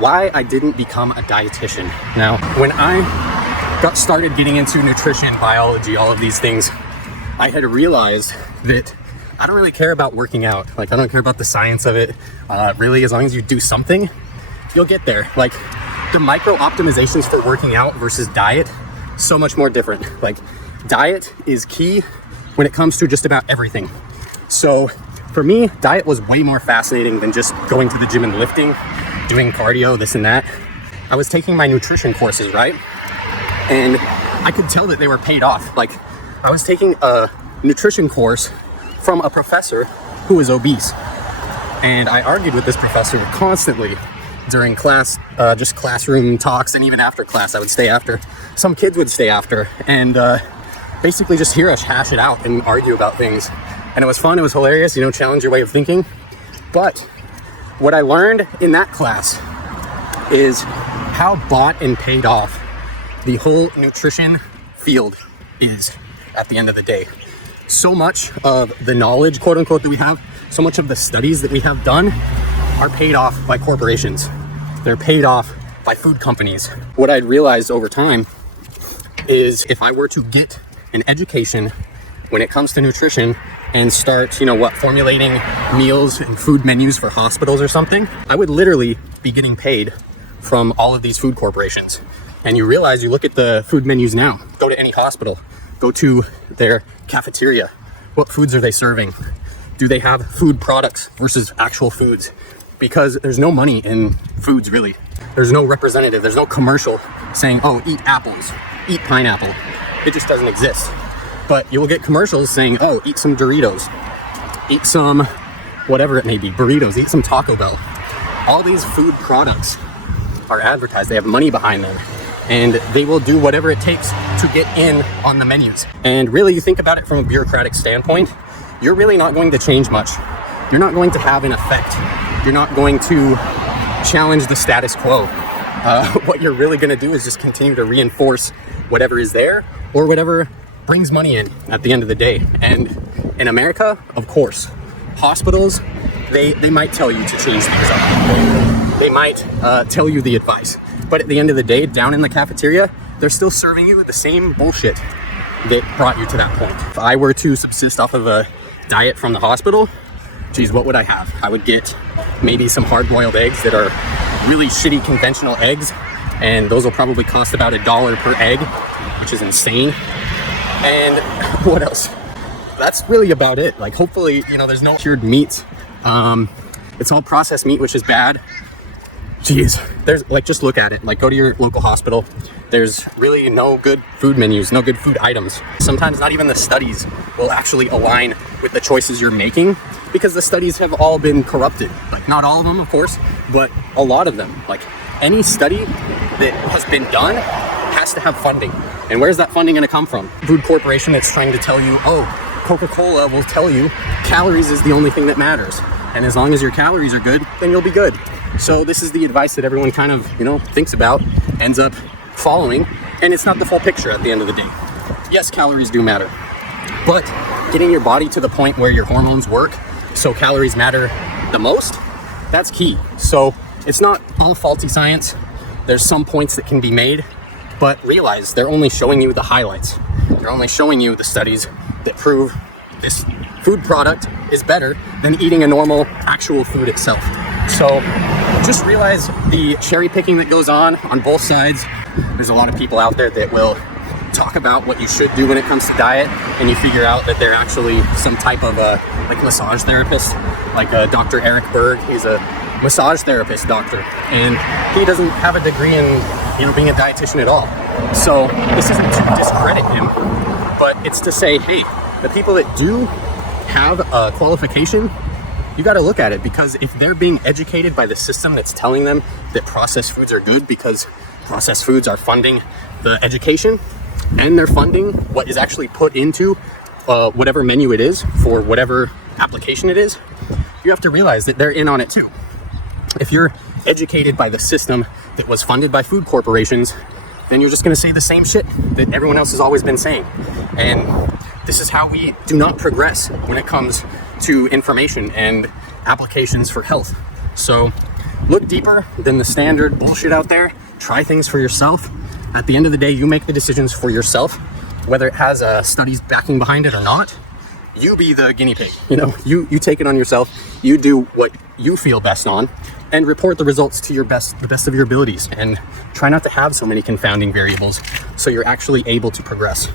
why I didn't become a dietitian. Now, when I got started getting into nutrition, biology, all of these things, I had realized that I don't really care about working out. Like, I don't care about the science of it. Really, as long as you do something, you'll get there. Like, the micro optimizations for working out versus diet, so much more different. Like, diet is key when it comes to just about everything. So for me, diet was way more fascinating than just going to the gym and lifting, doing cardio, this and that. I was taking my nutrition courses, right? And I could tell that they were paid off. Like, I was taking a nutrition course from a professor who was obese. And I argued with this professor constantly during class, just classroom talks, and even after class, I would stay after. Some kids would stay after and basically just hear us hash it out and argue about things. And it was fun, it was hilarious, you know, challenge your way of thinking. But what I learned in that class is how bought and paid off the whole nutrition field is at the end of the day. So much of the knowledge, quote unquote, that we have, so much of the studies that we have done are paid off by corporations. They're paid off by food companies. What I'd realized over time is if I were to get an education when it comes to nutrition and start, formulating meals and food menus for hospitals or something, I would literally be getting paid from all of these food corporations. And you realize, you look at the food menus now, go to any hospital, go to their cafeteria. What foods are they serving? Do they have food products versus actual foods? Because there's no money in foods, really. There's no representative, there's no commercial saying, oh, eat apples, eat pineapple. It just doesn't exist. But you will get commercials saying, oh, eat some Doritos, eat some whatever it may be, burritos, eat some Taco Bell. All these food products are advertised, they have money behind them, and they will do whatever it takes to get in on the menus. And really, you think about it from a bureaucratic standpoint, you're really not going to change much. You're not going to have an effect. You're not going to challenge the status quo. What you're really gonna do is just continue to reinforce whatever is there or whatever brings money in at the end of the day. And in America, of course, hospitals, they might tell you to change things up. They might tell you the advice. But at the end of the day, down in the cafeteria, they're still serving you the same bullshit that brought you to that point. If I were to subsist off of a diet from the hospital, geez, what would I have? I would get maybe some hard-boiled eggs that are really shitty conventional eggs, and those will probably cost about $1 per egg, which is insane. And what else? That's really about it. Like, hopefully, there's no cured meats. It's all processed meat, which is bad. Jeez, there's just look at it. Like, go to your local hospital. There's really no good food menus, no good food items. Sometimes not even the studies will actually align with the choices you're making, because the studies have all been corrupted. Like, not all of them, of course, but a lot of them. Like, any study that has been done has to have funding. And where's that funding gonna come from? Food corporation that's trying to tell you, oh, Coca-Cola will tell you calories is the only thing that matters. And as long as your calories are good, then you'll be good. So this is the advice that everyone kind of, thinks about, ends up following, and it's not the full picture at the end of the day. Yes, calories do matter, but getting your body to the point where your hormones work so calories matter the most, that's key. So it's not all faulty science. There's some points that can be made, but realize they're only showing you the highlights. They're only showing you the studies that prove this food product is better than eating a normal actual food itself. So just realize the cherry picking that goes on both sides. There's a lot of people out there that will talk about what you should do when it comes to diet, and you figure out that they're actually some type of massage therapist, like Dr. Eric Berg. He's a massage therapist doctor, and he doesn't have a degree in being a dietitian at all. So this isn't to discredit him, but it's to say, hey, the people that do have a qualification, you got to look at it, because if they're being educated by the system that's telling them that processed foods are good because processed foods are funding the education, and they're funding what is actually put into whatever menu it is for whatever application it is, you have to realize that they're in on it too. If you're educated by the system that was funded by food corporations, then you're just going to say the same shit that everyone else has always been saying. And this is how we do not progress when it comes to information and applications for health. So Look deeper than the standard bullshit out there. Try things for yourself. At the end of the day, you make the decisions for yourself, whether it has studies backing behind it or not. You be the guinea pig, you know, you take it on yourself, you do what you feel best on, and report the results to the best of your abilities, and try not to have so many confounding variables so you're actually able to progress.